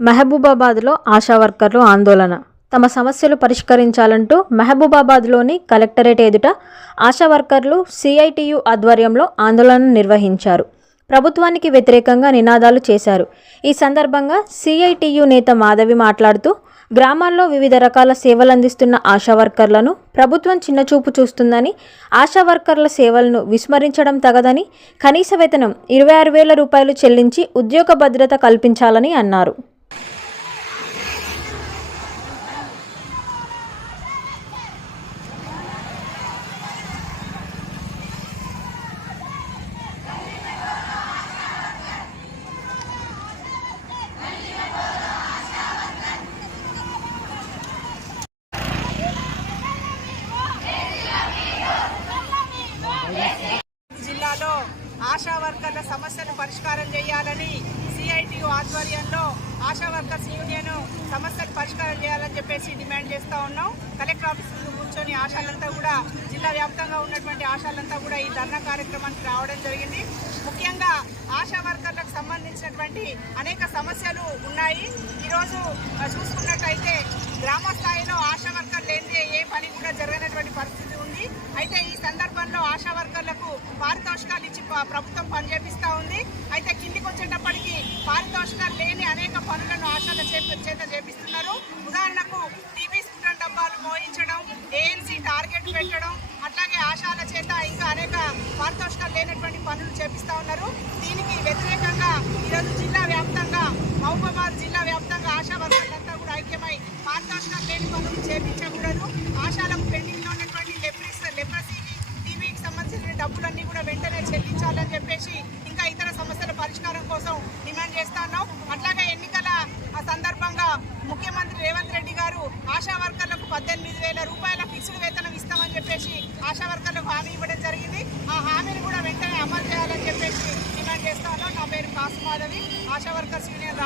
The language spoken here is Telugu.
మహబూబాబాద్లో ఆశా వర్కర్లు ఆందోళన. తమ సమస్యలు పరిష్కరించాలంటూ మహబూబాబాద్లోని కలెక్టరేట్ ఎదుట ఆశా వర్కర్లు సిఐటియు ఆధ్వర్యంలో ఆందోళన నిర్వహించారు. ప్రభుత్వానికి వ్యతిరేకంగా నినాదాలు చేశారు. ఈ సందర్భంగా సిఐటియు నేత మాధవి మాట్లాడుతూ గ్రామాల్లో వివిధ రకాల సేవలు అందిస్తున్న ఆశా వర్కర్లను ప్రభుత్వం చిన్నచూపు చూస్తుందని ఆశా వర్కర్ల సేవలను విస్మరించడం తగదని కనీస వేతనం ఇరవై ఆరు వేల రూపాయలు చెల్లించి ఉద్యోగ భద్రత కల్పించాలని అన్నారు జిల్లాలో ఆశా వర్కర్ల సమస్యను పరిష్కారం చేయాలని సిఐటియు ఆధ్వర్యంలో ఆశా వర్కర్స్ యూనియన్ సమస్యలు పరిష్కారం చేయాలని చెప్పేసి డిమాండ్ చేస్తూ ఉన్నాం. కలెక్టర్ ఆఫీస్ ముందు కూర్చొని ఆశాలంతా కూడా జిల్లా వ్యాప్తంగా ఉన్నటువంటి ఆశాలంతా కూడా ఈ ధర్నా కార్యక్రమానికి రావడం జరిగింది. ముఖ్యంగా ఆశా వర్కర్లకు సంబంధించినటువంటి అనేక సమస్యలు ఉన్నాయి. ఈరోజు చూసుకున్నట్టయితే గ్రామ స్థాయిలో ఆశా వర్కర్ లేనిదే ఏ పని కూడా జరగనటువంటి పరిస్థితి ఉంది అయితే ఈ సందర్భంలో ఆశా వర్కర్లకు ప్రభుత్వం ఇచ్చి చేపిస్తూ ప్రభుత్వం ఉంది. అయితే కిందికి వచ్చేటప్పటికి పారితోషికాలు లేని అనేక పనులను ఆశాల చేత చేపిస్తున్నారు. ఉదాహరణకు టీవీ స్టూడెంట్ డబ్బాలు మోయించడం ఏఎన్సీ టార్గెట్ పెట్టడం అట్లాగే ఆశాల చేత ఇంకా అనేక పారితోషికాలు లేనటువంటి పనులు చేపిస్తూ ఉన్నారు. దీనికి వ్యతిరేకంగా ఈరోజు జిల్లా వ్యాప్తంగా మహబూబాబాద్ జిల్లా వ్యాప్తంగా ఆశా కూడా ఐక్యమై పారితోషికాలు లేని పనులు చేపించకూడదు. ఆశాలకు పెండింగ్ డబ్బులన్నీ కూడా వెంటనే చెల్లించాలని చెప్పేసి ఇంకా ఇతర సమస్యల పరిష్కారం కోసం డిమాండ్ చేస్తా అట్లాగే ఎన్నికల ఆ సందర్భంగా ముఖ్యమంత్రి రేవంత్ రెడ్డి గారు ఆశా వర్కర్లకు పద్దెనిమిది వేల రూపాయల ఫిక్స్డ్ వేతనం ఇస్తామని చెప్పేసి ఆశా వర్కర్లకు హామీ ఇవ్వడం జరిగింది. ఆ హామీని కూడా వెంటనే అమలు చేయాలని చెప్పేసి డిమాండ్ చేస్తాను నా పేరు కాసు మాధవి ఆశా వర్కర్స్ యూనియన్